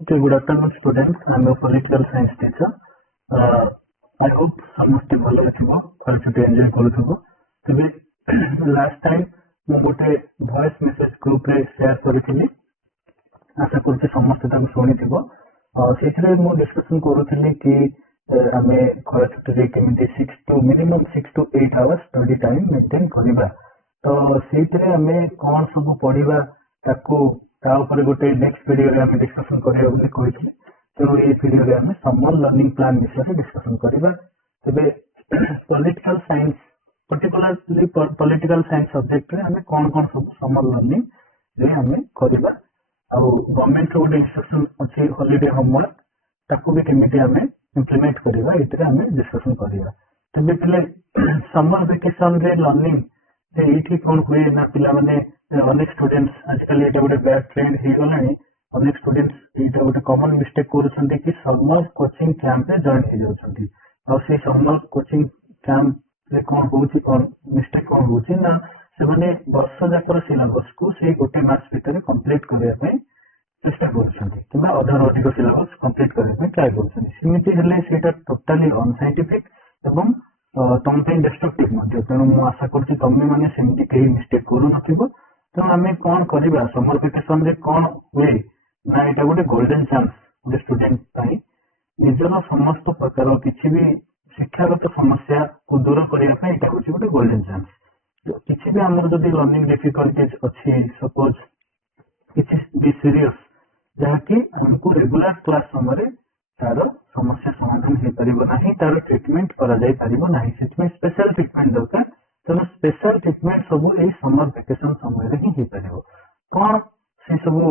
Okay, good afternoon, students. I'm a political science teacher. I hope ସମସ୍ତେ ଭଲରେ ଥିବ, ଛୁଟି ଏନ୍ଜୟ କରୁଥିବ। ତେବେ ଲାଷ୍ଟ ଟାଇମ୍ ମୁଁ ଗୋଟେ ଭଏସ୍ ମେସେଜ ଗ୍ରୁପରେ ସେୟାର କରିଥିଲି, ଆଶା କରୁଛି ସମସ୍ତେ ତାକୁ ଶୁଣିଥିବ। ସେଇଥିରେ ମୁଁ ଡିସ୍କସନ କରୁଥିଲି କି ଆମେ ଖରା ଛୁଟିରେ କେମିତି ମିନିମମ୍ 6 to 8 hours ଷ୍ଟଡି ଟାଇମ୍ ମେଣ୍ଟେନ୍ କରିବା। ତ ସେଇଥିରେ ଆମେ କ'ଣ ସବୁ ପଢିବା ତାକୁ ତା ଉପରେ ଗୋଟେ ନେକ୍ସଟ ଭିଡିଓରେ ଆମେ ଡିସ୍କସନ କରିବା ବୋଲି କହିଥିଲି। ତେଣୁ ଏଇ ଭିଡିଓରେ ଆମେ ସମର ଲର୍ଣ୍ଣିଂ ପ୍ଲାନ୍ ବିଷୟରେ ଡିସ୍କସନ କରିବା। ତେବେ political science particularly political science ସବଜେକ୍ଟରେ ଆମେ କ'ଣ କ'ଣ ସବୁ ସମର ଲର୍ଣ୍ଣିଂ ରେ ଆମେ କରିବା, ଆଉ ଗଭର୍ଣ୍ଣମେଣ୍ଟର ଗୋଟେ ଇନଷ୍ଟ୍ରକ୍ସନ ଅଛି ହଲିଡେ ହୋମୱାର୍କ, ତାକୁ ବି କେମିତି ଆମେ ଇମ୍ପ୍ଲିମେଣ୍ଟ କରିବା, ଏଥିରେ ଆମେ ଡିସ୍କସନ କରିବା। ତେବେ ପିଲେ ସମର ଭେକେସନରେ ଲର୍ଣ୍ଣିଂ ଏଇଠି କ'ଣ ହୁଏ ନା, ପିଲାମାନେ ଅନେକ ଷ୍ଟୁଡେଣ୍ଟସ ଆଜିକାଲି ଏଇଟା ଗୋଟେ ବ୍ୟାଡ୍ ଟ୍ରେଣ୍ଡ ହେଇଗଲାଣି। ଅନେକ ଷ୍ଟୁଡେଣ୍ଟସ ଏଇଟା ଗୋଟେ କମନ ମିଷ୍ଟେକ୍ କରୁଛନ୍ତି କି ସମର କୋଚିଂ କ୍ୟାମ୍ପରେ ଜଏନ୍ ହେଇଯାଉଛନ୍ତି। ଆଉ ସେଇ ସମର କୋଚିଂ କ୍ୟାମ୍ପରେ କ'ଣ ହଉଛି, କ'ଣ ମିଷ୍ଟେକ୍ କ'ଣ ହଉଛି ନା, ସେମାନେ ବର୍ଷ ଯାକର ସିଲାବସକୁ ସେଇ ଗୋଟେ ମାସ ଭିତରେ କମ୍ପ୍ଲିଟ୍ କରିବା ପାଇଁ ଚେଷ୍ଟା କରୁଛନ୍ତି, କିମ୍ବା ଅଧାରୁ ଅଧିକ ସିଲାବସ କମ୍ପ୍ଲିଟ୍ କରିବା ପାଇଁ ଟ୍ରାଏ କରୁଛନ୍ତି। ସେମିତି ହେଲେ ସେଇଟା ଟୋଟାଲି ଅନସାଇଣ୍ଟିଫିକ୍ ଏବଂ ତମ ପାଇଁ ଡେଷ୍ଟ୍ରକ୍ଟିଭ ମଧ୍ୟ। ତେଣୁ ମୁଁ ଆଶା କରୁଛି ତମେ ମାନେ ସେମିତି କେହି ମିଷ୍ଟେକ୍ କରୁନଥିବ। ତେଣୁ ଆମେ କ'ଣ କରିବା, ସମର ଭେକେସନରେ କ'ଣ ହୁଏ ନା, ଏଇଟା ଗୋଟେ ଗୋଲ୍ଡେନ୍ ଚାନ୍ସ ଗୋଟେ ଷ୍ଟୁଡେଣ୍ଟ ପାଇଁ ନିଜର ସମସ୍ତ ପ୍ରକାର କିଛି ବି ଶିକ୍ଷାଗତ ସମସ୍ୟାକୁ ଦୂର କରିବା ପାଇଁ। ଏଇଟା ହେଉଛି ଗୋଟେ ଗୋଲ୍ଡେନ୍ ଚାନ୍ସ। କିଛି ବି ଆମର ଯଦି ଲର୍ଣ୍ଣିଂ ଡିଫିକଲ୍ଟିଜ ଅଛି, ସପୋଜ କିଛି ବି ସିରିୟସ୍, ଯାହାକି ଆମକୁ ରେଗୁଲାର କ୍ଲାସ ସମୟରେ ତାର ସମସ୍ୟା ସମାଧାନ ହେଇପାରିବ ନାହିଁ, ତାର ଟ୍ରିଟମେଣ୍ଟ କରାଯାଇ ପାରିବ ନାହିଁ, ସେଥିପାଇଁ ସ୍ପେଶାଲ ଟ୍ରିଟମେଣ୍ଟ ଦରକାର। ତେଣୁ ସ୍ପେଶାଲ ଟ୍ରିଟମେଣ୍ଟ ସବୁ ଏଇ ସମର ଭେକେସନ ସମୟରେ ହିଁ ହେଇପାରିବ। କ'ଣ ସେ ସବୁ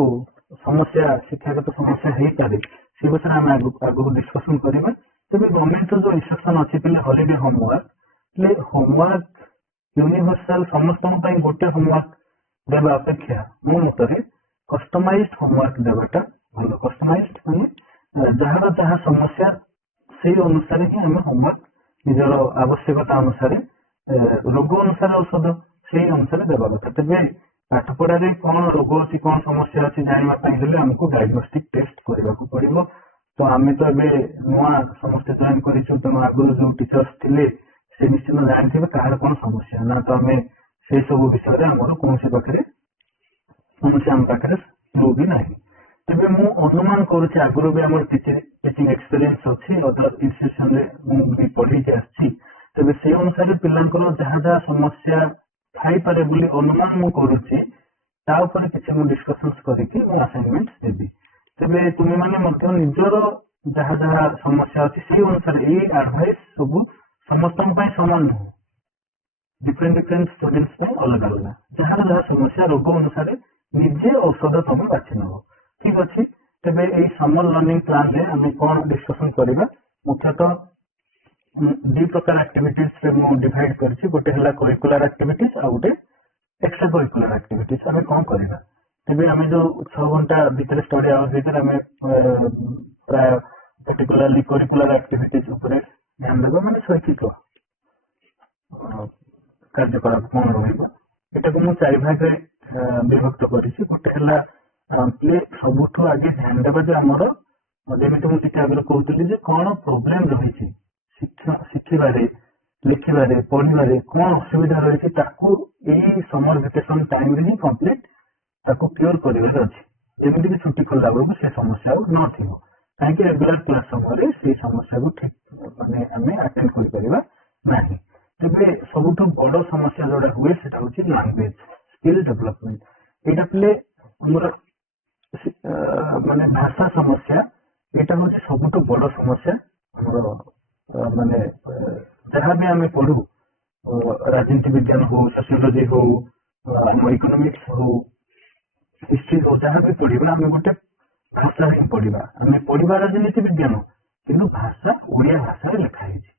ସମସ୍ୟା, ଶିକ୍ଷାଗତ ସମସ୍ୟା ହେଇପାରେ, ସେ ବିଷୟରେ ଆମେ ଆଗକୁ ଡିସ୍କସନ କରିବା। ତେବେ ଗଭର୍ଣ୍ଣମେଣ୍ଟର ଯୋଉ ଇନଷ୍ଟ୍ରକ୍ସନ ଅଛି ପିଲେ ହଲିଡେ ହୋମୱାର୍କ, ହେଲେ ହୋମୱାର୍କ ୟୁନିଭର୍ସାଲ ସମସ୍ତଙ୍କ ପାଇଁ ଗୋଟେ ହୋମୱାର୍କ ଦେବା ଅପେକ୍ଷା ମୋ ମତରେ କଷ୍ଟମାଇଜଡ ହୋମୱାର୍କ ଦେବାଟା ଭଲ। କଷ୍ଟମାଇଜଡ ମାନେ ଯାହାର ଯାହା ସମସ୍ୟା ସେଇ ଅନୁସାରେ ହିଁ ଆମେ ହୋମୱାର୍କ ନିଜର ଆବଶ୍ୟକତା ଅନୁସାରେ, ରୋଗ ଅନୁସାରେ ଔଷଧ ସେଇ ଅନୁସାରେ ଦେବା କଥା। ତେବେ ପାଠପଢାରେ କ'ଣ ରୋଗ ଅଛି, କ'ଣ ସମସ୍ୟା ଅଛି ଜାଣିବା ପାଇଁ ହେଲେ ଆମକୁ ଡାଇଗ୍ନୋଷ୍ଟିକ ଟେଷ୍ଟ କରିବାକୁ ପଡିବ। ତ ଆମେ ତ ଏବେ ନୂଆ ସମସ୍ତେ ଜଏନ୍ କରିଛୁ, ତେଣୁ ଆଗରୁ ଯୋଉ ଟିଚର୍ସ ଥିଲେ ସେ ନିଶ୍ଚିତ ଜାଣିଥିବେ କାହାର କ'ଣ ସମସ୍ୟା ନା। ତ ଆମେ ସେଇ ସବୁ ବିଷୟରେ ଆମର କୌଣସି ଆମ ପାଖରେ କ୍ଲୁ ବି ନାହିଁ। ତେବେ ମୁଁ ଅନୁମାନ କରୁଛି ଆଗରୁ ବି ଆମର ଟିଚିଂ ଏକ୍ସପିରିଏନ୍ସ ଅଛି, ଅଦର ଇନଷ୍ଟିଟ୍ୟୁସନରେ ମୁଁ ବି ପଢିକି ଆସିଛି। ତେବେ ସେଇ ଅନୁସାରେ ପିଲାଙ୍କର ଯାହା ଯାହା ସମସ୍ୟା ଥାଇପାରେ ବୋଲି ଅନୁମାନ ମୁଁ କରୁଛି, ତା ଉପରେ କିଛି ମୁଁ ଡିସ୍କସନ କରିକି ମୁଁ ଆସାଇନମେଣ୍ଟ ଦେବି। ତେବେ ତୁମେମାନେ ମଧ୍ୟ ନିଜର ଯାହା ଯାହା ସମସ୍ୟା ଅଛି ସେଇ ଅନୁସାରେ, ଏଇ ଆଡଭାଇସ୍ ସବୁ ସମସ୍ତଙ୍କ ପାଇଁ ସମାନ ନୁହଁ, ଡିଫରେଣ୍ଟ ଷ୍ଟୁଡେଣ୍ଟସ ପାଇଁ ଅଲଗା ଅଲଗା। ଯାହାର ଯାହା ସମସ୍ୟା ରୋଗ ଅନୁସାରେ ନିଜେ ଔଷଧ ତମେ ବାଛି ନେବ, ଠିକ ଅଛି। ତେବେ ଏଇ ସମର ଲର୍ଣ୍ଣିଂ ପ୍ଲାନରେ ଆମେ କ'ଣ ଡିସ୍କସନ କରିବା, ମୁଖ୍ୟତଃ ଦୁଇ ପ୍ରକାର ଆକ୍ଟିଭିଟିଜରେ ମୁଁ ଡିଭାଇଡ କରିଛି। ଗୋଟେ ହେଲା କରିକୁଲାର ଆକ୍ଟିଭିଟିଜ, ଆଉ ଗୋଟେ ଏକ୍ସଟ୍ରା କରିକୁଲାର ଆକ୍ଟିଭିଟିଜ। ଆମେ କ'ଣ କରିବା, ତେବେ ଆମେ ଯୋଉ 6 ଘଣ୍ଟା ଭିତରେ ଷ୍ଟଡି ଆୱାର ଭିତରେ ଆମେ ପ୍ରାୟ ପର୍ଟିକୁଲାରଲି କରିକୁଲାର ଆକ୍ଟିଭିଟିଜ ଉପରେ ଧ୍ୟାନ ଦେବା, ମାନେ ଶୈକ୍ଷିକ କାର୍ଯ୍ୟକଳାପ କ'ଣ ରହିବ। ଏଟାକୁ ମୁଁ 4 ଭାଗରେ ବିଭକ୍ତ କରିଛି। ଗୋଟେ ହେଲା ସବୁଠୁ ଆଗେ ଧ୍ୟାନ ଦେବା ଯେ ଆମର, ଯେମିତି ମୁଁ ଟିକେ ଆଗରୁ କହୁଥିଲି, ଯେ କ'ଣ ପ୍ରୋବ୍ଲେମ ରହିଛି ଶିଖିବାରେ, ଲେଖିବାରେ, ପଢିବାରେ କ'ଣ ଅସୁବିଧା ରହିଛି, ତାକୁ ଏଇ ସମର ଭେକେସନ ଟାଇମରେ ହିଁ କମ୍ପ୍ଲିଟ ତାକୁ କ୍ଲିୟର କରିବାର ଅଛି। ଯେମିତିକି ଛୁଟି ଖୋଲା ବେଳକୁ ସେ ସମସ୍ୟା ଆଉ ନଥିବ, କାହିଁକି ରେଗୁଲାର କ୍ଲାସ ସମୟରେ ସେଇ ସମସ୍ୟାକୁ ଠିକ ମାନେ ଆମେ ଆଟେଣ୍ଡ କରିପାରିବା ନାହିଁ। ତେବେ ସବୁଠୁ ବଡ ସମସ୍ୟା ଯୋଉଟା ହୁଏ ସେଟା ହଉଛି ଲାଙ୍ଗୁଏଜ ସ୍କିଲ୍ ଡେଭଲପମେଣ୍ଟ। ଏଇଟା ପିଲେ ଆମର ମାନେ ଭାଷା ସମସ୍ୟା, ଏଇଟା ହଉଛି ସବୁଠୁ ବଡ ସମସ୍ୟା। ଆମର ମାନେ ଯାହାବି ଆମେ ପଢୁ, ରାଜନୀତି ବିଜ୍ଞାନ ହଉ, ସୋସିଓଲୋଜି ହଉ, ଆମ ଇକୋନୋମିକ୍ସ ହଉ, ହିଷ୍ଟ୍ରି ହଉ, ଯାହାବି ପଢିବା ଆମେ ଗୋଟେ ଭାଷା ହିଁ ପଢିବା। ଆମେ ପଢିବା ରାଜନୀତି ବିଜ୍ଞାନ, କିନ୍ତୁ ଭାଷା ଓଡିଆ ଭାଷାରେ ଲେଖା ହେଇଛି।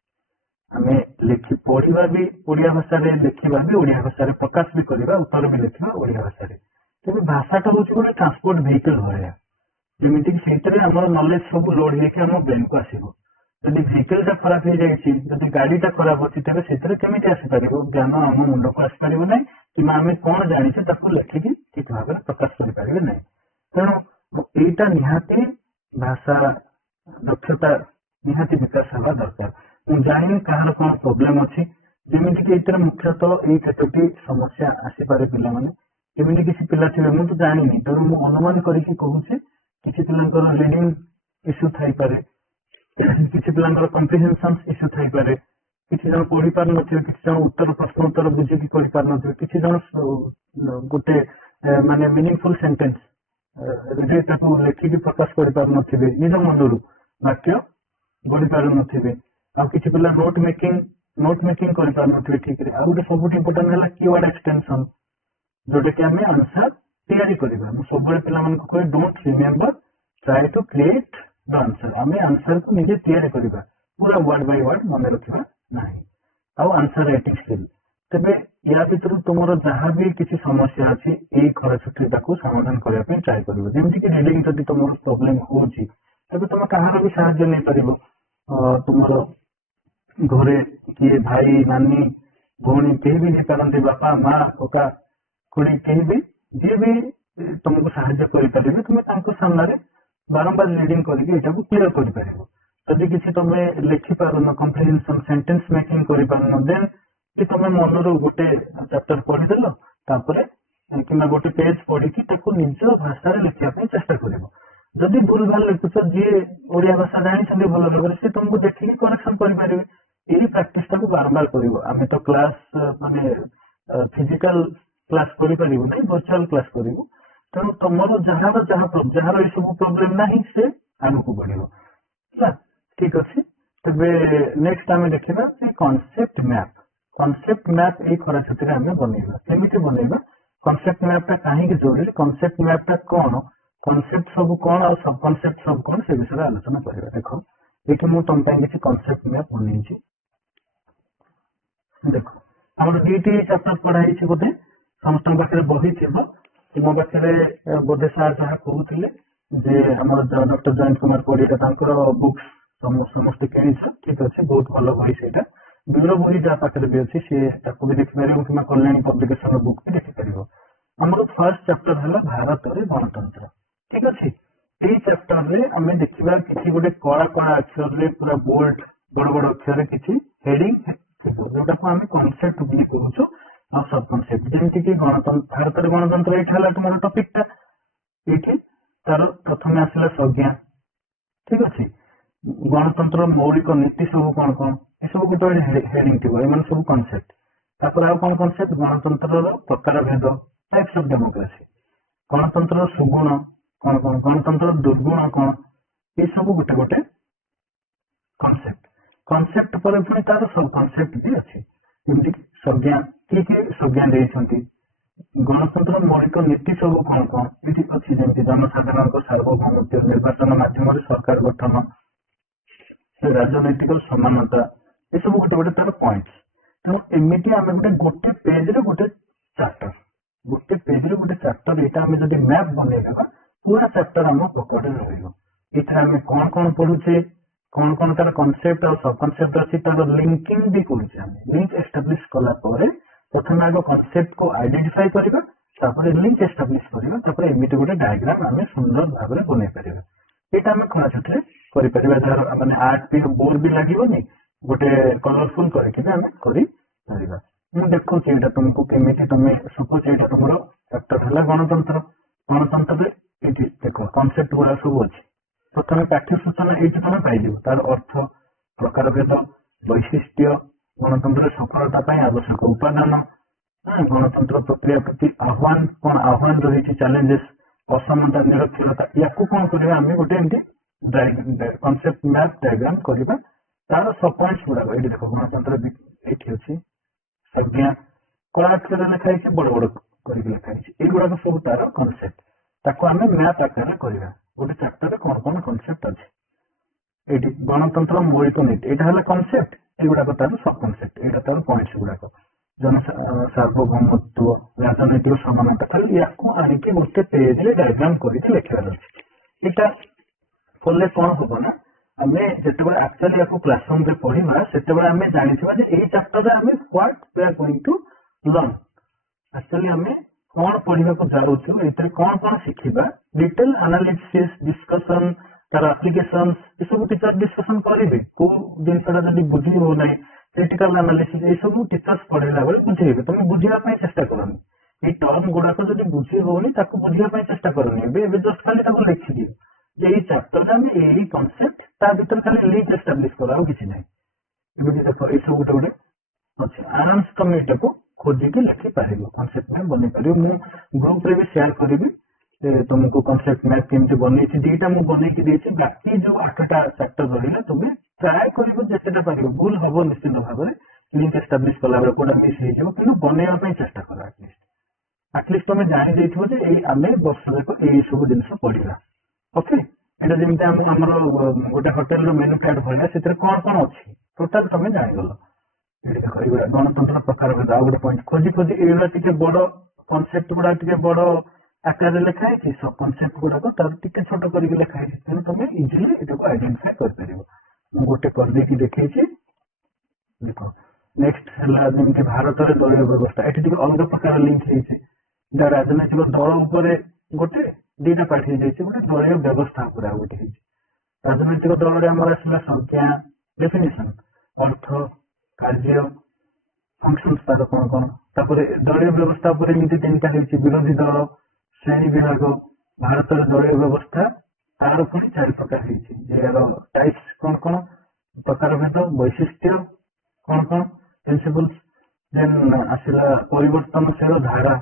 ଆମେ ପଢିବା ବି ଓଡିଆ ଭାଷାରେ, ଲେଖିବା ବି ଓଡିଆ ଭାଷାରେ, ପ୍ରକାଶ ବି କରିବା, ଉତ୍ତର ବି ଲେଖିବା ଓଡିଆ ଭାଷାରେ। ତେଣୁ ଭାଷାଟା ହଉଛି ଗୋଟେ ଟ୍ରାନ୍ସପୋର୍ଟ ଭେହିକଲ ଭଳିଆ, ଯେମିତିକି ସେଇଥିରେ ଆମର ନଲେଜ ସବୁ ଲୋଡ ହେଇକି ଆମ ବ୍ରେନକୁ ଆସିବ। ଯଦି ଭେହିକଲଟା ଖରାପ ହେଇଯାଇଛି, ଯଦି ଗାଡିଟା ଖରାପ ଅଛି, ତେବେ ସେଥିରେ କେମିତି ଆସିପାରିବ ଜ୍ଞାନ, ଆମ ମୁଣ୍ଡକୁ ଆସିପାରିବ ନାହିଁ, କିମ୍ବା ଆମେ କ'ଣ ଜାଣିଛେ ତାକୁ ଲେଖିକି ଠିକ ଭାବରେ ପ୍ରକାଶ କରିପାରିବେ ନାହିଁ। ତେଣୁ ଏଇଟା ନିହାତି भाषा दक्षता निहाती विकास हवा दरकार ମୁଁ ଜାଣିନି କାହାର କଣ ପ୍ରୋବ୍ଲେମ ଅଛି ଯେମିତି କି ଏଥିରେ ମୁଖ୍ୟତଃ ଏଇ କେତୋଟି ସମସ୍ୟା ଆସିପାରେ ପିଲାମାନେ ଏମିତି କିଛି ପିଲା ଥିବେ ମୁଁ ତ ଜାଣିନି ତେଣୁ ମୁଁ ଅନୁମାନ କରିକି କହୁଛି କିଛି ପିଲାଙ୍କର ରିଡିଂ ଇସ୍ୟୁ ଥାଇପାରେ କିଛି ପିଲାଙ୍କର କମ୍ପ୍ରିହେନ୍ସନ୍ ଇସ୍ୟୁ ଥାଇପାରେ କିଛି ଜଣ ପଢି ପାରୁନଥିବେ କିଛି ଜଣ ପ୍ରଶ୍ନ ଉତ୍ତର ବୁଝିକି ପଢି ପାରୁନଥିବେ କିଛି ଜଣ ଗୋଟେ ମାନେ ମିନିଂଫୁଲ ସେଣ୍ଟେନ୍ସ ତାକୁ ଲେଖିକି ପ୍ରକାଶ କରିପାରୁନଥିବେ ନିଜ ମନରୁ ବାକ୍ୟ ଗଢି ପାରୁନଥିବେ ଆଉ କିଛି ପିଲା ନୋଟ୍ ମେକିଂ କରିପାରୁନଥିବେ ଠିକରେ ଆଉ ଗୋଟେ ସବୁଠୁ ଇମ୍ପୋର୍ଟାଣ୍ଟ ହେଲା କିୱାର୍ଡ ଏକ୍ସଟେନସନ ଯୋଉଟା କି ଆମେ ଆନ୍ସର ତିଆରି କରିବା ମୁଁ ସବୁବେଳେ ପିଲାମାନଙ୍କୁ କହେ don't remember try to create ଦ ଆନ୍ସର ଆମେ ଆନ୍ସରକୁ ନିଜେ ତିଆରି କରିବା ପୁରା ୱାର୍ଡ ବାଇ ୱାର୍ଡ ମନେ ରଖିବା ନାହିଁ ଆଉ ଆନ୍ସର ରାଇଟିଂ ସ୍କିଲ୍ ତେବେ ୟା ଭିତରୁ ତୁମର ଯାହା ବି କିଛି ସମସ୍ୟା ଅଛି ଏଇ ଖରା ଛୁଟିରେ ତାକୁ ସମାଧାନ କରିବା ପାଇଁ ଟ୍ରାଏ କରିବ ଯେମିତିକି ରିଡିଂ ଯଦି ତୁମର ପ୍ରୋବ୍ଲେମ ହଉଛି ତେବେ ତମେ କାହାର ବି ସାହାଯ୍ୟ ନେଇପାରିବ ତୁମର ଘରେ କିଏ ଭାଇ ନାନୀ ଭଉଣୀ କେହି ବି ହେଇପାରନ୍ତି ବାପା ମା କକା ଖୁଡି କେହି ବି ଯିଏ ବି ତମକୁ ସାହାଯ୍ୟ କରିପାରିବେ ତୁମେ ତାଙ୍କ ସାମ୍ନାରେ ବାରମ୍ବାର ରିଡିଂ କରିକି ଏଟାକୁ କ୍ଲିୟର କରିପାରିବ ଯଦି କିଛି ତମେ ଲେଖିପାରୁନ କମ୍ପ୍ରିହେନ୍ସନ୍ ସେଣ୍ଟେନ୍ସ ମେକିଂ କରିପାରୁନ ଦେନ୍ କି ତମେ ମନରୁ ଗୋଟେ ଚାପ୍ଟର ପଢିଦେଲ ତାପରେ କିମ୍ବା ଗୋଟେ ପେଜ ପଢିକି ତାକୁ ନିଜ ଭାଷାରେ ଲେଖିବା ପାଇଁ ଚେଷ୍ଟା କରିବ ଯଦି ଭୁଲ ଭାଲ ଲେଖୁଛ ଯିଏ ଓଡିଆ ଭାଷା ଜାଣିଛନ୍ତି ଭଲ ଭାବରେ ସେ ତମକୁ ଦେଖିକି କରେକ୍ସନ କରିପାରିବେ ଏଇ ପ୍ରାକ୍ଟିସ ଟାକୁ ବାରମ୍ବାର କରିବ ଆମେ ତ କ୍ଲାସ ମାନେ ଫିଜିକାଲ କ୍ଲାସ କରିପାରିବୁ ନାହିଁ ଭର୍ଚୁଆଲ କ୍ଲାସ କରିବୁ ତେଣୁ ତମର ଯାହାର ଏସବୁ ପ୍ରୋବ୍ଲେମ ନାହିଁ ସେ ଆଗକୁ ବଢିବ ହେଲା ଠିକ ଅଛି ତେବେ ନେକ୍ସଟ ଆମେ ଦେଖିବା ଯେ କନସେପ୍ଟ ମ୍ୟାପ ଏଇ ଖରା ଛୁଟିରେ ଆମେ ବନେଇବା କେମିତି ବନେଇବା କନସେପ୍ଟ ମ୍ୟାପ ଟା କାହିଁକି ଜରୁରୀ କନସେପ୍ଟ ମ୍ୟାପ ଟା କଣ କନସେପ୍ଟ ସବୁ କଣ ଆଉ ସବ କନସେପ୍ଟ ସବୁ କଣ ସେ ବିଷୟରେ ଆଲୋଚନା କରିବା ଦେଖ ଏଠି ମୁଁ ତମ ପାଇଁ କିଛି କନସେପ୍ଟ ମ୍ୟାପ ବନେଇଛି ଦେଖ ଆମର ଦୁଇଟି ଚାପ୍ଟର ପଢା ହେଇଛି ବୋଧେ ସମସ୍ତଙ୍କ ପାଖରେ ବହି ଥିବ ମୋ ପାଖରେ ବୋଧେ ସାର୍ ଯାହା କହୁଥିଲେ ଯେ ଆମର ଡକ୍ଟର ଜୟନ୍ତ କୁମାର ପରିଡ଼ା ତାଙ୍କର ବୁକ୍ସ ସମସ୍ତେ କିଣିଛ ଠିକ ଅଛି ବହୁତ ଭଲ ବହି ସେଇଟା ଦୂର ବହି ଯାହା ପାଖରେ ବି ଅଛି ସେ ତାକୁ ବି ଦେଖିପାରିବ କିମ୍ବା କଲ୍ୟାଣୀ ପବ୍ଲିକେସନ ବୁକ୍ ବି ଦେଖିପାରିବ ଆମର ଫାର୍ଷ୍ଟ ଚାପ୍ଟର ହେଲା ଭାରତରେ ଗଣତନ୍ତ୍ର ଠିକ ଅଛି ଏଇ ଚାପ୍ଟରରେ ଆମେ ଦେଖିବା କିଛି ଗୋଟେ କଳା କଳା ଅକ୍ଷରରେ ପୁରା ବୋଲ୍ଡ ବଡ ବଡ ଅକ୍ଷରରେ କିଛି ହେଡିଂ ଥିବ ଯୋଉଟାକୁ ଆମେ କନସେପ୍ଟ ବୋଲି କହୁଛୁ ଆଉ ସବ କନସେପ୍ଟ ଯେମିତିକି ଭାରତରେ ଗଣତନ୍ତ୍ର ଏଇଠି ହେଲା ତୁମର ଟପିକ ଟା ଏଇଠି ତାର ପ୍ରଥମେ ଆସିଲା ସଂଜ୍ଞା ଠିକ ଅଛି ଗଣତନ୍ତ୍ର ମୌଳିକ ନୀତି ସବୁ କଣ କଣ ଏସବୁ ଗୋଟେ ହେଡିଂ ଥିବ ଏମାନେ ସବୁ କନସେପ୍ଟ ତାପରେ ଆଉ କଣ କନସେପ୍ଟ ଗଣତନ୍ତ୍ରର ପ୍ରକାର ଭେଦ ଟାଇପ୍ସ ଅଫ ଡେମୋକ୍ରାସି ଗଣତନ୍ତ୍ରର ସୁଗୁଣ କଣ କଣ ଗଣତନ୍ତ୍ରର ଦୁର୍ଗୁଣ କଣ ଏସବୁ ଗୋଟେ ଗୋଟେ କନସେପ୍ଟ ପରେ ପୁଣି ତାର ସବୁ କନସେପ୍ଟ ବି ଅଛି ଯେମିତି ସଂଜ୍ଞା କିଏ ସଂଜ୍ଞା ଦେଇଛନ୍ତି ଗଣତନ୍ତ୍ର ମୌଳିକ ନୀତି ସବୁ କଣ କଣ ଏଠି ଅଛି ଯେମିତି ଜନସାଧାରଣଙ୍କ ସାର୍ବଭୌମତ୍ୱ ନିର୍ବାଚନ ମାଧ୍ୟମରେ ସରକାର ଗଠନ ରାଜନୈତିକ ସମାନତା ଏସବୁ ଗୋଟେ ଗୋଟେ ତାର ପଏଣ୍ଟ ତେଣୁ ଏମିତି ଆମେ ଗୋଟେ ପେଜରେ ଗୋଟେ ଚାପ୍ଟର ଏଇଟା ଆମେ ଯଦି ମ୍ୟାପ ବନେଇଦେବା ପୁରା ଚାପ୍ଟର ଆମ ପକେଟରେ ରହିବ ଏଠାରେ ଆମେ କଣ କଣ ପଢୁଛେ କଣ କଣ ତାର କନସେପ୍ଟ ଆଉ ସବ କନସେପ୍ଟ ଅଛି ତାର ଲିଙ୍କିଂ ବି କରୁଛେ ଆମେ ଲିଙ୍କ ଏଷ୍ଟାବ୍ଲିଶ କଲା ପରେ ପ୍ରଥମେ ଆଗ କନସେପ୍ଟ କୁ ଆଇଡେଣ୍ଟିଫାଇ କରିବା ତାପରେ ଲିଙ୍କ ଏଷ୍ଟାବ୍ଲିଶ କରିବା ତାପରେ ଏମିତି ଗୋଟେ ଡାଇଗ୍ରାମ ଆମେ ସୁନ୍ଦର ଭାବରେ ବନେଇ ପାରିବା ଏଇଟା ଆମେ ଖରା ଛୁଟିରେ କରିପାରିବା ଯାହାର ମାନେ ଆର୍ଟ ବି ବୋର୍ ବି ଲାଗିବନି ଗୋଟେ କଲରଫୁଲ କରିକି ବି ଆମେ କରିପାରିବା ମୁଁ ଦେଖୁଛି ଏଇଟା ତୁମକୁ କେମିତି ତମେ ସପୋଜ ଏଇଟା ତମର ଚାପ୍ଟର ହେଲା ଗଣତନ୍ତ୍ରରେ ଏଇଠି ଦେଖ କନସେପ୍ଟ ଗୁଡା ସବୁ ଅଛି ପ୍ରଥମେ ପାଠ୍ୟ ସୂଚନା ଏଇଠି ତମେ ପାଇଯିବ ତାର ଅର୍ଥ ପ୍ରକାର ଭେଦ ବୈଶିଷ୍ଟ୍ୟ ଗଣତନ୍ତ୍ରରେ ସଫଳତା ପାଇଁ ଆବଶ୍ୟକ ଉପାଦାନ ଗଣତନ୍ତ୍ର ପ୍ରକ୍ରିୟା ପ୍ରତି ଆହ୍ୱାନ ରହିଛି ଚ୍ୟାଲେଞ୍ଜେସ୍ ଅସମାନତା ନିରକ୍ଷରତା ୟାକୁ କଣ କରିବା ଆମେ ଗୋଟେ ଏମିତି କନସେପ୍ଟ ମ୍ୟାପ ଡାଇଗ୍ରାମ କରିବା ତାର ସବ ପଏଣ୍ଟସ ଗୁଡାକ ଏଇଠି ଦେଖ ଗଣତନ୍ତ୍ର ଏଇଠି ଅଛି ସଂଜ୍ଞା କଳା ଅକ୍ଷରରେ ଲେଖା ହେଇଛି ବଡ ବଡ କରିକି ଲେଖା ହେଇଛି ଏଇଗୁଡାକ ସବୁ ତାର କନସେପ୍ଟ ତାକୁ ଆମେ ମ୍ୟାପ ଆକାରରେ କରିବା ଗୋଟେ ଚାପ୍ଟରରେ କଣ କଣ କନସେପ୍ଟ ଅଛି ଏଇଠି ଗଣତନ୍ତ୍ର ମୌଳିକ ନୀତି ଏଇଟା ହେଲା କନସେପ୍ଟ ଏଗୁଡାକ ତାର ସବ କନସେପ୍ଟ ଏଇଟା ତାର ପଏଣ୍ଟସ ଗୁଡାକ ସାର୍ବଭୌମତ୍ୱ ରାଜନୈତିକ ସମାନତା ଖାଲି ୟାକୁ ଆଣିକି ଗୋଟେ ପେଜରେ ଡାଇଗ୍ରାମ କରିକି ଲେଖିବାର ଅଛି ଏଇଟା କଲେ କଣ ହବ ନା ଆମେ ଯେତେବେଳେ ଆକ୍ଚୁଆଲି ୟାକୁ କ୍ଲାସରୁମରେ ପଢିବା ସେତେବେଳେ ଆମେ ଜାଣିଥିବା ଯେ ଏଇ ଚାପ୍ଟରରେ ଆମେ what we are going to learn actually ଆମେ କଣ ପଢିବାକୁ ଯାଉଛୁ ଏଥିରେ କଣ କଣ ଶିଖିବା ଡିଟେଲ ଆନାଲିସିସ୍ ଡିସ୍କସନ तार एप्लिकेशन ये सब टीचर डिस्कशन करेंगे को जिनसा जब बुझी हो ना क्रिटिकल एनालिसिस ये सब टीचर्स पढ़ेला बेले बुझेबे तुम बुझापी चेष्टा करनी ये टर्म गुड़ाक जब बुझी होनी बुझापी चेष्टा करनी जस्ट खाली लिखी दियो ये चैप्टर में यही कनसेप्ट ता भीतर खाली लिंक एस्टाब्लिश कर किसी ना देखो ये सब गोटे गोटे अच्छे आराम से तुम यहाँ को खोजिकी लिखिपार कनसेप्ट मैप बन पार ग्रुप रे भी शेयर करी तुमको कनसेप्ट मैप केमती बन दीटा मुझे बनई बाकी जो 8टा चैप्टर रहा तुम्हें ट्राए कर जितेटा पार भूल हम निश्चित भाव में लिंक एस्टाब्लिश कला बेले कौटा मिस हो कि बनवाई चेष्टा कर आटलिस्ट तुम जानी जे आम वर्ष जाक यही सब जिन पढ़ा ओके यहाँ जमी आम गोटे होटेल मेनू कार्ड भाया से कौन कौन अच्छी टोटाल तुम जानीगल ये गणतंत्र प्रकार भेद आ गए पॉइंट खोजी खोजी ये बड़ कनसेप्ट गुड़ा बड़ आकार लिखाई सब कनसेप्ट गुड़ाक टे छोट कर लिखाई तेणु तुम इजिली ये आइडेंटिफाई कर गोटे करदेकी देखी देख नेक्स्ट है जमी भारत में दलीय व्यवस्था ये अलग प्रकार लिंक है राजनैतिक दल उपर गोटे दीटा पार्ट हो जाए गोटे दलीय व्यवस्था उपर गोटे राजनैतिक दल में आसला संख्या डेफिनेशन अर्थ कार्य फंक्शन तार कौन कौन दलीय व्यवस्था पर एमती 3टा विरोधी दल श्रेणी विभाग भारत दलीय व्यवस्था तार पुणी 4 प्रकार टाइप्स कौन कौन प्रकार भेद वैशिष्ट्य कौन कौन प्रिंसिपल्स देन आसला परिवर्तनशील धारा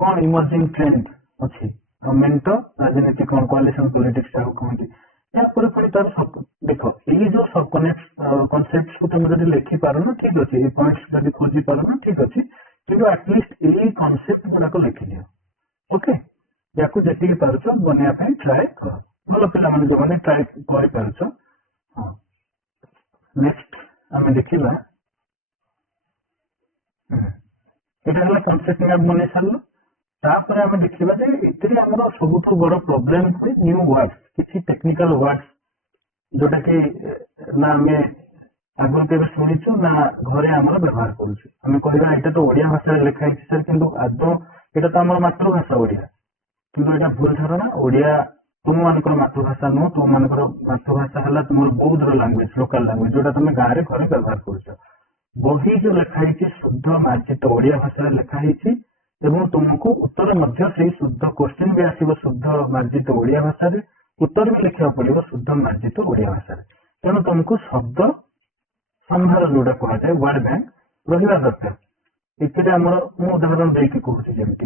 कौन इमर्जिंग ट्रेंड अच्छी गवर्नमेंट राजनीति कौन कोआलिशन पॉलिटिक्स कहते यापर पुणी तार सब देख ये जो सब कनसेप्ट को तुम जब लिखि पार ना ठीक अच्छे ये पॉइंट्स जब खोजी पार ना ठीक अच्छे कि आटलिस्ट यही कनसेप्ट गुड़ाक लिखि दियो ओके या जी पार बनवाई ट्राए कर भल पे जो मैंने ट्राए कर हाँ नेक्स्ट आम देखा यहाँ कनसेप्ट मैप बन सारे तापर आम देखा ये आम सब बड़ प्रोब्लेम हुए न्यू वर्ड्स किसी टेक्निकल वर्ड्स जोटा कि ना आम आगुरी के शुणीचु ना घरे आम व्यवहार करें कहना यहाँ तो ओडिया भाषा लिखाई सर कि आदौ यहाँ तो आम मातृभाषा ओडिया कि यहाँ भूल धारणा ओडिया तुम मान मातृभाषा नुह तुम मान मातृभाषा है तुम बौद्ध लांगुएज लोकाल लांगुएज जोटा तुम गाँव में घर व्यवहार कर बही जो लिखाई शुद्ध मार्जित ओडिया भाषा लिखाई एवं तुमको उत्तर मध्य से शुद्ध क्वेश्चन भी आसो शुद्ध मार्जित ओडिया भाषा उत्तर भी लिखा पड़ो शुद्ध मार्जित ओडिया भाषा तेणु तुमको शब्द संभार जोड़ा कहुए वर्ड बैंक रहा दरकार ये आम मु उदाहरण देकी कहूँ जमीक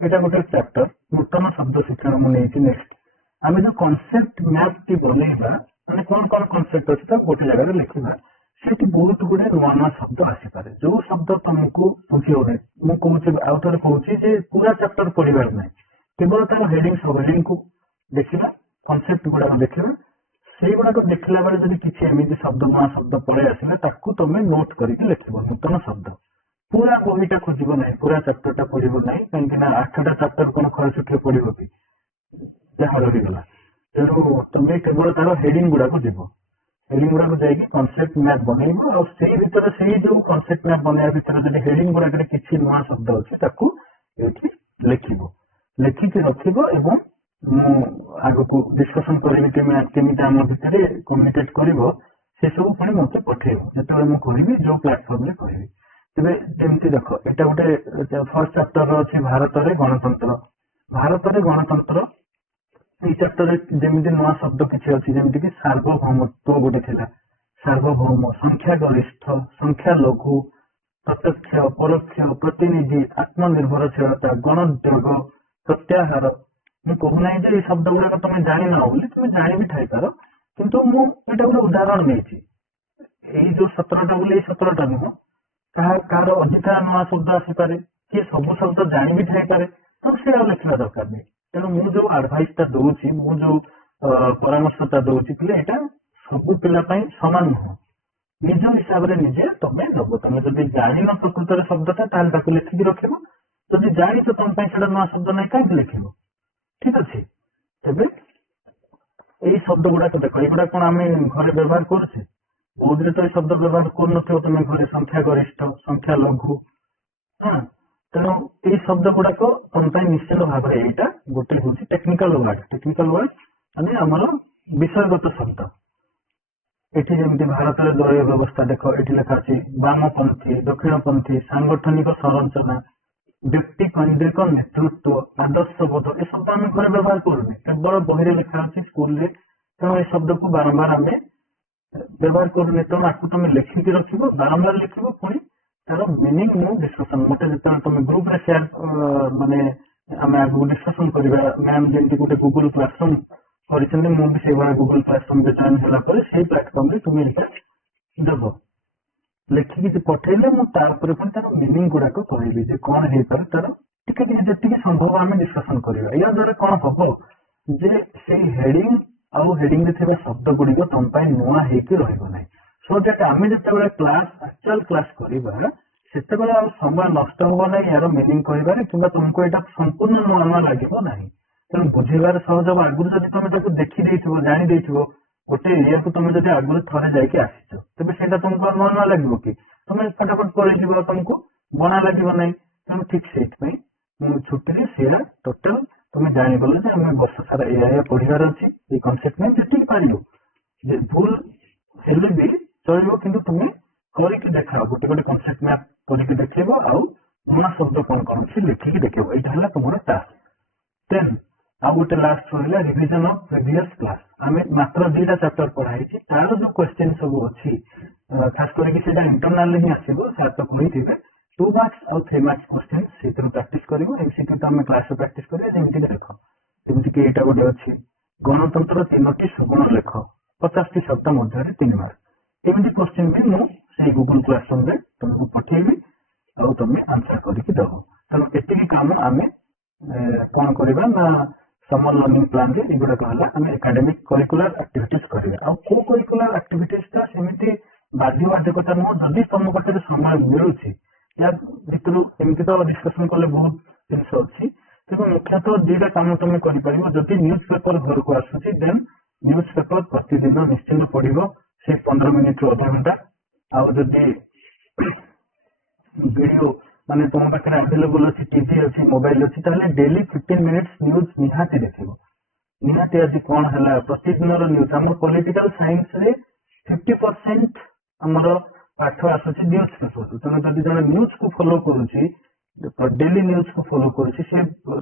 यहाँ गोटे चैप्टर नूतन शब्द शिक्षण मुझे नेक्स्ट आम जो कनसेप्ट मैप टी बनवा मैंने कौन कौन कनसेप्ट अच्छे गोटे जगह लिखा से बहुत गुड़े नुआ नुआ शब्द आसपे जो शब्द तुमको बुझे मुझे आउ थे कहूँ पूरा चैप्टर पढ़ार ना केवल तार हेडिंग सब हेडिंग को देखा कनसेप्ट गुड़ाक देखा से गुड़ाक देखला बेले जब किसी एमती शब्द नुआ शब्द पलि आसला तुम नोट करके लिख नूतन शब्द पूरा बहीटा खोजब ना पूरा चैप्टरटा पढ़ब ना कहीं 8टा चैप्टर कौन खर छुट्टी पढ़ब कि जहाँ रहीगला तेणु तुम्हें केवल तार हेडिंग गुड़ाक जीव हेडिंग गुड़ाक जाकि कनसेप्ट मैप बनइब और से भीतर से जो कनसेप्ट मैप बनवा भीतर जब हेडिंग गुड़ाक किसी नुआ शब्द अच्छे लिखिब लिखिकी रखिब एवं आग को डिस्कसन करी केमी आम भितर कम्युनिकेट कर से सब पुणी मत पठेब जो मुझे जो प्लाटफर्म में कह तेमती देख यहाँ गोटे फर्स्ट चैप्टर अच्छे भारत में गणतंत्र भारत में गणतंत्र ये चैप्टर जमी नुआ शब्द किसी अच्छी जमीक सार्वभौमत्व गोटे थी सार्वभौम संख्या गरिष्ठ संख्या लघु प्रत्यक्ष परोक्ष प्रतिनिधि आत्मनिर्भरशीलता गणोद्योग प्रत्याहार मुझे कहूना ये शब्द गुड़ाक तुम जान बोली तुम जानी भी थाईपार कितु मुझे गोटे उदाहरण नहीं जो 17टा बोले 17टा नुह कहार अधिका नुआ शब्द आसपे किए सब शब्द जानी भी थाईपे तो से लिखा दरकार नहीं तेणु मुझे जो आडभाइसटा दूसरी मुझे परामर्शटा दूसरी यहाँ सब पिलापाई सामान नुह निज हिसाब से निजे तुम्हें नब तुम जब जान प्रकृत शब्दटा लिखिकी रखिब जब जानी तो तुम से नुआ शब्द ना कहीं लिखिब ठीक अच्छे तेरे यही शब्द गुड़ाक देख ये कौन आम घर व्यवहार करुचे बौद्ध तो शब्द व्यवहार कर तुम घर संख्या गरिष्ठ संख्या लघु हाँ तेणु ये शब्द गुड़ाक तुम निश्चित भाव में यहाँ गोटे हूँ टेक्निकल वर्ड ମାନେ ଆମର ବିଷୟଗତ ଶବ୍ଦ। ଏଠି ଯେମିତି ଭାରତରେ ଦଳୀୟ ବ୍ୟବସ୍ଥା ଦେଖ, ଏଠି ଲେଖା ଅଛି ବାମପନ୍ଥୀ, ଦକ୍ଷିଣପନ୍ଥୀ, ସାଂଗଠନିକ ସଂରଚନା, ବ୍ୟକ୍ତି କୈନ୍ଦ୍ରିକ ନେତୃତ୍ୱ, ଆଦର୍ଶବୋଧ, ଏ ଶବ୍ଦ ଆମେ ଘରେ ବ୍ୟବହାର କରୁନି, କେବଳ ବହିରେ ଲେଖା ଅଛି ସ୍କୁଲରେ। ତେଣୁ ଏ ଶବ୍ଦକୁ ବାରମ୍ବାର ଆମେ ବ୍ୟବହାର କରୁନି। ତେଣୁ ଆକୁ ତମେ ଲେଖିକି ରଖିବ, ବାରମ୍ବାର ଲେଖିବ, ପୁଣି ତାର ମିନିଂ ମୁଁ ଡିସ୍କସନ ମତେ ଯେତେବେଳେ ତମେ ଗ୍ରୁପରେ ସେୟାର ମାନେ ଆମେ ଆଗକୁ ଡିସ୍କସନ କରିବା, ମ୍ୟାମ ଯେମିତି ଗୋଟେ ଗୁଗୁଲ କ୍ଲାସରୁମ କରିଛନ୍ତି, ମୁଁ ବି ସେଇଭଳିଆ ଗୁଗୁଲ କ୍ଲାସରୁମରେ ଜଏନ ହେଲା ପରେ ସେଇ ପ୍ଲାଟଫର୍ମରେ ତୁମେ ଏଇଟା ଦେବ, ଲେଖିକି ପଠେଇଲେ ମୁଁ ତା ଉପରେ ପୁଣି ତାର ମିନିଂ ଗୁଡାକ କହିବି ଯେ କଣ ହେଇପାରେ, ତାର ଟିକେ ଟିକେ ଯେତିକି ସମ୍ଭବ ଆମେ ଡିସ୍କସନ କରିବା। ଏହା ଦ୍ୱାରା କଣ ହବ ଯେ ସେଇ ହେଡିଂ ଆଉ ହେଡିଂ ରେ ଥିବା ଶବ୍ଦ ଗୁଡିକ ତମ ପାଇଁ ନୂଆ ହେଇକି ରହିବ ନାହିଁ। ସୋ ଦ୍ୟାଟ ଆମେ ଯେତେବେଳେ ଆକ୍ଚୁଆଲ କ୍ଲାସ କରିବା ସେତେବେଳେ ଆଉ ସମୟ ନଷ୍ଟ ହବ ନାହିଁ ଏହାର ମିନିଂ କହିବାରେ, କିମ୍ବା ତୁମକୁ ଏଇଟା ସମ୍ପୂର୍ଣ୍ଣ ନୂଆ ନୂଆ ଲାଗିବ ନାହିଁ। ତେଣୁ ବୁଝିବାରେ ସହଜ ହବ। ଆଗରୁ ଯଦି ତମେ ତାକୁ ଦେଖିଦେଇଥିବ, ଜାଣିଦେଇଥିବ, ଗୋଟେ ଏରିଆକୁ ତମେ ଯଦି ଆଗରୁ ଥରେ ଯାଇକି ଆସିଛ, ତେବେ ସେଇଟା ତମକୁ ନୂଆ ନୂଆ ଲାଗିବ କି? ତମେ ଫଟାଫଟ ପଳେଇଯିବ, ତମକୁ ବଣା ଲାଗିବ ନାହିଁ। ତେଣୁ ଠିକ ସେଇଥିପାଇଁ ମୁଁ ଛୁଟିରେ ସେଇଆ ଟୋଟାଲ ତମେ ଜାଣିଗଲ ଯେ ଆମେ ବର୍ଷ ସାରା ଏଇଆ ପଢିବାର ଅଛି, ଏଇ କନସେପ୍ଟ ନେଇ ଯେତିକି ପାରିବ, ଯେ ଭୁଲ ହେଲେ ବି ଚଳିବ, କିନ୍ତୁ ତୁମେ କରିକି ଦେଖାଅ, ଗୋଟେ ଗୋଟେ କନସେପ୍ଟ ମ୍ୟାପ କରିକି ଦେଖେଇବ, ଆଉ ନୂଆ ଶବ୍ଦ କଣ କଣ ଅଛି ଲେଖିକି ଦେଖେଇବ। ଏଇଟା ହେଲା ତୁମର ଟାସ୍କ। ଦେନ୍ ଆଉ ଗୋଟେ ଲାଷ୍ଟ ରହିଲା ରିଭିଜନ ଅଫ ପ୍ରିଭିୟସ କ୍ଲାସ। ଆମେ ମାତ୍ର 2ଟା ଚାପ୍ଟର ପଢା ହେଇଛି, ତାର ଯୋଉ କ୍ୱେଶ୍ଚିନ ସବୁ ଅଛି, ଖାସ କରିକି ସେଇଟା ଇଣ୍ଟରନାଲ ହିଁ ଆସିବ, ସାର୍ ତ କହିଥିବେ 2 ମାର୍କ୍ସ ଆଉ 3 ମାର୍କ୍ସ କ୍ୱେଶ୍ଚିନ ସେଇଥିରୁ ପ୍ରାକ୍ଟିସ କରିବ। ଏମସିକ୍ୟୁ ତ ଆମେ କ୍ଲାସରେ ପ୍ରାକ୍ଟିସ କରିବା। ଯେମିତି ଦେଖ, ଯେମିତିକି ଏଇଟା ଗୋଟେ ଅଛି, ଗଣତନ୍ତ୍ର 3ଟି ସୁଗୁଣ ଲେଖ, 50ଟି ଶବ୍ଦ ମଧ୍ୟରେ 3 ମାର୍କ। ଏମିତି କ୍ୱେଶ୍ଚିନ ବି ମୁଁ ସେଇ ଗୁଗୁଲ କ୍ଲାସରୁମରେ ତମକୁ ପଠେଇବି, ଆଉ ତମେ ଆନ୍ସର କରିକି ଦବ। ତେଣୁ ଏତିକି କାମ ଆମେ କଣ କରିବା ନା ସମର ଲର୍ଣ୍ଣିଂ ପ୍ଲାନରେ ଏଗୁଡାକ ହେଲା ଆମେ ଏକାଡେମିକ କରିକୁଲାର ଆକ୍ଟିଭିଟିଜ କରିବା। ଆଉ କୋ କରିକୁଲାର ଆକ୍ଟିଭିଟିଜଟା ସେମିତି ବାଧ୍ୟବାଧକତା ନୁହଁ, ଯଦି ତମ ପାଖରେ ସମୟ ମିଳୁଛି। ୟା ଭିତରୁ ଏମିତି ତ ଡିସ୍କସନ କଲେ ବହୁତ ଜିନିଷ ଅଛି, କିନ୍ତୁ ମୁଖ୍ୟତଃ 2ଟା କାମ ତମେ କରିପାରିବ। ଯଦି ନ୍ୟୁଜ ପେପର ଘରକୁ ଆସୁଛି, ଦେନ୍ ନ୍ୟୁଜ ପେପର ପ୍ରତିଦିନ ନିଶ୍ଚିନ୍ତ ପଢିବ, ସେ 15 ମିନିଟରୁ ଅଧଘଣ୍ଟା। ଆଉ ଯଦି ଭିଡିଓ ମାନେ ତମ ପାଖରେ ଆଭେଲେବଲ ଅଛି, ଟିଭି ଅଛି, ମୋବାଇଲ ଅଛି, ତାହେଲେ ଡେଲି 15 ମିନିଟ୍ସ ନ୍ୟୁଜ ନିହାତି ଦେଖିବ। ନିହାତି ଆଜି କଣ ହେଲା, ପ୍ରତିଦିନର ନ୍ୟୁଜ। ଆମର ପଲିଟିକାଲ ସାଇନ୍ସରେ 50% ଆମର ପାଠ ଆସୁଛି ନ୍ୟୁଜ ପେପରରୁ। ତେଣୁ ଯଦି ଜଣେ ନ୍ୟୁଜକୁ ଫଲୋ କରୁଛି, ଡେଲି ନ୍ୟୁଜକୁ ଫଲୋ କରୁଛି, ସେ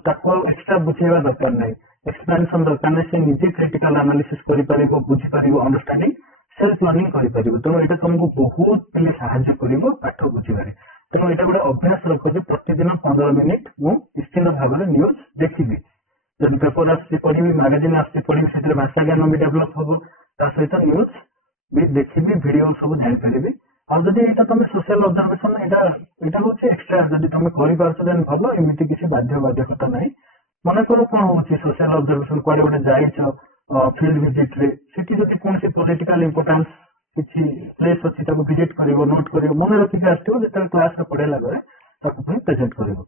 ତାକୁ ଆଉ ଏକ୍ସଟ୍ରା ବୁଝେଇବା ଦରକାର ନାହିଁ, ଏକ୍ସପ୍ଲାନେସନ ଦରକାର ନାହିଁ। ସେ ନିଜେ କ୍ରିଟିକାଲ ଆନାଲିସିସ କରିପାରିବ, ବୁଝିପାରିବ, ଅଣ୍ଡରଷ୍ଟାଣ୍ଡିଂ ସେଲ୍ଫ ଲର୍ଣ୍ଣିଂ କରିପାରିବ। ତେଣୁ ଏଇଟା ତମକୁ ବହୁତ ପିଲେ ସାହାଯ୍ୟ କରିବ ପାଠ ବୁଝିବାରେ। ତେଣୁ ଏଇଟା ଗୋଟେ ଅଭ୍ୟାସ ରଖ ଯେ ପ୍ରତିଦିନ 15 ମିନିଟ ମୁଁ ନିଶ୍ଚିନ୍ତ ଭାବରେ ନ୍ୟୁଜ ଦେଖିବି। ଯଦି ପେପର ଆସୁଛି ପଢିବି, ମାଗାଜିନ୍ ଆସୁଛି ପଢିବି, ସେଥିରେ ଭାଷା ଜ୍ଞାନ ବି ଡେଭଲପ ହବ, ତା ସହିତ ନ୍ୟୁଜ ବି ଦେଖିବି, ଭିଡିଓ ସବୁ ଜାଣିପାରିବି। ଆଉ ଯଦି ଏଇଟା ତମେ ସୋସିଆଲ ଅବଜରଭେସନ, ଏଇଟା ହଉଛି ଏକ୍ସଟ୍ରା, ଯଦି ତମେ କରିପାରୁଛ ଦେନ୍ ଭଲ, ଏମିତି କିଛି ବାଧ୍ୟବାଧକତା ନାହିଁ। ମନେକର କଣ ହଉଛି ସୋସିଆଲ ଅବଜରଭେସନ, କୁଆଡେ ଗୋଟେ ଯାଇଛ ଫିଲ୍ଡ ଭିଜିଟରେ, ସେଠି ଯଦି କୌଣସି ପଲିଟିକାଲ ଇମ୍ପୋର୍ଟାନ୍ସ କିଛି ପ୍ଲେସ୍ ଅଛି, ତାକୁ ଭିଜିଟ କରିବ, ନୋଟ୍ କରିବ, ମନେ ରଖିକି ଆସିଥିବ, ଯେତେବେଳେ କ୍ଲାସରେ ପଢେଇଲା ବେଳେ ତାକୁ ପୁଣି ପ୍ରେଜେଣ୍ଟ କରିବ।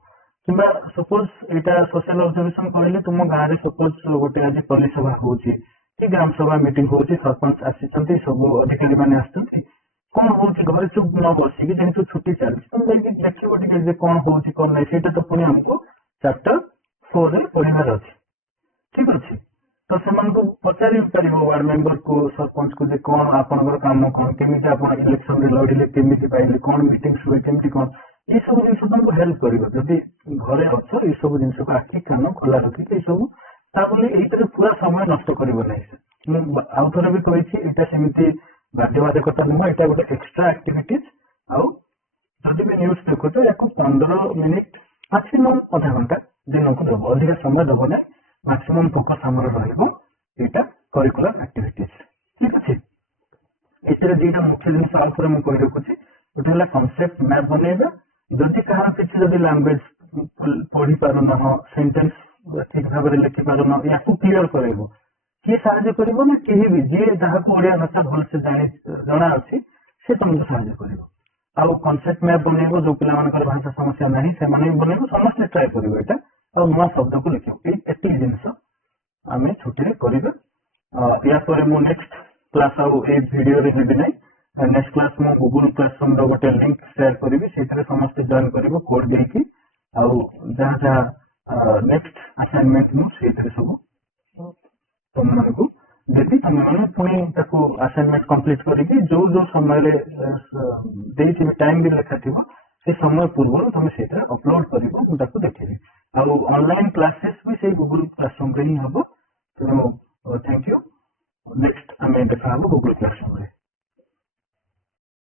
କିମ୍ବା ସପୋଜ ଏଇଟା ସୋସିଆଲ ଅବଜରଭେସନ କହିଲେ ତୁମ ଗାଁରେ ସପୋଜ ଗୋଟେ ଆଜି ପଲ୍ଲୀ ସଭା ହଉଛି କି ଗ୍ରାମ ସଭା ମିଟିଂ ହଉଛି, ସରପଞ୍ଚ ଆସିଛନ୍ତି, ସବୁ ଅଧିକାରୀ ମାନେ ଆସିଛନ୍ତି, କଣ ହଉଛି ଘରେ ଚୁପ ନ ବସିକି, ଯେହେତୁ ଛୁଟି ଚାଲିଛି ତମେ ଯାଇକି ଦେଖିବ ଟିକେ ଯେ କଣ ହଉଛି କଣ ନାହିଁ। ସେଇଟା ତ ପୁଣି ଆମକୁ ଚାପ୍ଟର 4ରେ ପଢିବାର ଅଛି, ଠିକ ଅଛି। ତ ସେମାନଙ୍କୁ ପଚାରି ପାରିବ, ୱାର୍ଡ ମେମ୍ବରକୁ, ସରପଞ୍ଚକୁ, ଯେ କଣ ଆପଣଙ୍କର କାମ କଣ, କେମିତି ଆପଣ ଇଲେକ୍ସନରେ ଲଢିଲେ, କେମିତି ପାଇଲେ, କଣ ମିଟିଂ ହୁଏ, କେମିତି କଣ, ଏଇ ସବୁ ଜିନିଷ ତମକୁ ହେଲ୍ପ କରିବ। ଯଦି ଘରେ ଅଛ ଏଇ ସବୁ ଜିନିଷକୁ ଆଖି କାନ ଖୋଲା ରଖିକି ଏଇ ସବୁ, ତା ବୋଲି ଏଇଥିରେ ପୁରା ସମୟ ନଷ୍ଟ କରିବ ନାହିଁ। ମୁଁ ଆଉ ଥରେ ବି କହିଛି, ଏଇଟା ସେମିତି ବାଧ୍ୟବାଧକତା ନୁହଁ, ଏଇଟା ଗୋଟେ ଏକ୍ସଟ୍ରା ଆକ୍ଟିଭିଟିଜ। ଆଉ ଯଦି ବି ନ୍ୟୁଜ ଦେଖୁଛ, ୟାକୁ 15 ମିନିଟ ମାକ୍ସିମମ୍ ଅଧଘଣ୍ଟା ଦିନକୁ ଦେବ, ଅଧିକା ସମୟ ଦେବ ନାହିଁ। ମାକ୍ସିମମ୍ ଫୋକସ ଆମର ରହିବ ଏଇଟା କରିକୁଲାର ଆକ୍ଟିଭିଟିଜ, ଠିକ ଅଛି। ଏଥିରେ 2ଟା ମୁଖ୍ୟ ଜିନିଷ ଆଉ ଥରେ ମୁଁ କହି ରଖୁଛି। ଗୋଟେ ହେଲା କନସେପ୍ଟ ମ୍ୟାପ ବନେଇବା। ଯଦି କାହାର କିଛି ଯଦି ଲାଙ୍ଗୁଏଜ ପଢି ପାରୁନାହ, ସେଣ୍ଟେନ୍ସ ଠିକ ଭାବରେ ଲେଖି ପାରୁନ, ୟାକୁ କ୍ଲିୟର କରାଇବ। କିଏ ସାହାଯ୍ୟ କରିବ ନା, କେହି ବି, ଯିଏ ଯାହାକୁ ଓଡିଆ ଭାଷା ଭଲସେ ଜଣା ଅଛି ସେ ତମକୁ ସାହାଯ୍ୟ କରିବ। ଆଉ କନସେପ୍ଟ ମ୍ୟାପ ବନେଇବ, ଯୋଉ ପିଲାମାନଙ୍କର ଭାଷା ସମସ୍ୟା ନାହିଁ ସେମାନେ ବି ବନେଇବ, ସମସ୍ତେ ଟ୍ରାଏ କରିବ ଏଇଟା। ଆଉ ନୂଆ ଶବ୍ଦକୁ ଲେଖିବ। ଏତିକି ଜିନିଷ ଆମେ ଛୁଟିରେ କରିବା। ୟା ପରେ ମୁଁ ନେକ୍ସଟ କ୍ଲାସ ଆଉ ଏଇ ଭିଡିଓରେ ନେବି ନାହିଁ। ନେକ୍ସଟ କ୍ଲାସ ମୁଁ ଗୁଗୁଲ କ୍ଲାସରୁମ ର ଗୋଟେ ଲିଙ୍କ ସେୟାର କରିବି, ସେଇଥିରେ ସମସ୍ତେ ଜଏନ କରିବ କୋଡ ଦେଇକି। ଆଉ ଯାହା ଯାହା ନେକ୍ସଟ ଆସାଇନମେଣ୍ଟ ମୁଁ ସେଇଥିରେ ସବୁ ତମମାନଙ୍କୁ पुणी ताको असाइनमेंट कंप्लीट करिके जो जो समय रे देइथिबे टाइम भी लेखा थिबो से समय पूर्व तुम सेटा अपलोड करिवो मु ताको देखिबे आ ऑनलाइन क्लासेस भी से गूगल क्लासरूम रे ही हबो तो